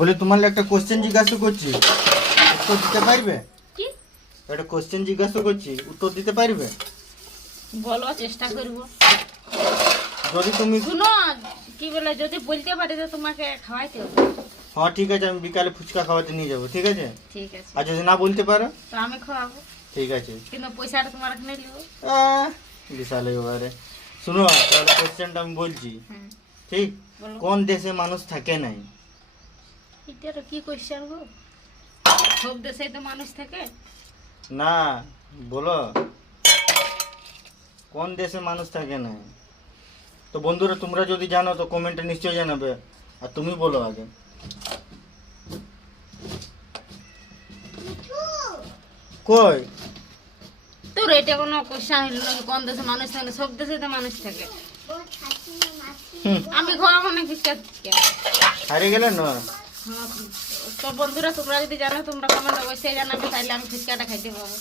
বলে তোমার একটা কোশ্চেন জিজ্ঞাসা করছি, উত্তর দিতে পারবে? কি একটা কোশ্চেন জিজ্ঞাসা করছি, উত্তর দিতে পারবে? বলো, চেষ্টা করব। যদি তুমি শুনো, কি বলে, যদি বলতে পারি তো তোমাকে খাওয়াইতে হবে। হ্যাঁ ঠিক আছে, আমি বিকালে ফুচকা খাওয়াতে নিয়ে যাবো, ঠিক আছে? ঠিক আছে, আর যদি না বলতে পারো? তো আমি খাওয়াবো, ঠিক আছে। কিন্তু পয়সাটা তোমার এখানে নিব। বিশাল এবারে শুনো, তাহলে কোশ্চেনটা আমি বলছি, হ্যাঁ, ঠিক? বলো। কোন দেশে মানুষ থাকে নাই? এটা তো কি কোশ্চেন গো? সব দেশে তো মানুষ থাকে। না, বলো কোন দেশে মানুষ থাকে না? তো বন্ধুরা, তোমরা যদি জানো তো কমেন্টে নিশ্চয়ই জানাবে। আর তুমি বলো আগে। কই? তোর এটা কোনো কোশ্চেন হইল নাকি? কোন দেশে মানুষ থাকে? সব দেশে তো মানুষ থাকে। হুম, আমি খাওয়াবো না ফিসকা। হারিয়ে গেলে না? হ্যাঁ, তো বন্ধুরা, তোমরা যদি জানো, তোমরা কমেন্ট অবশ্যই জানাবে, তাহলে আমি ফিসকাটা খাইতে পাবো।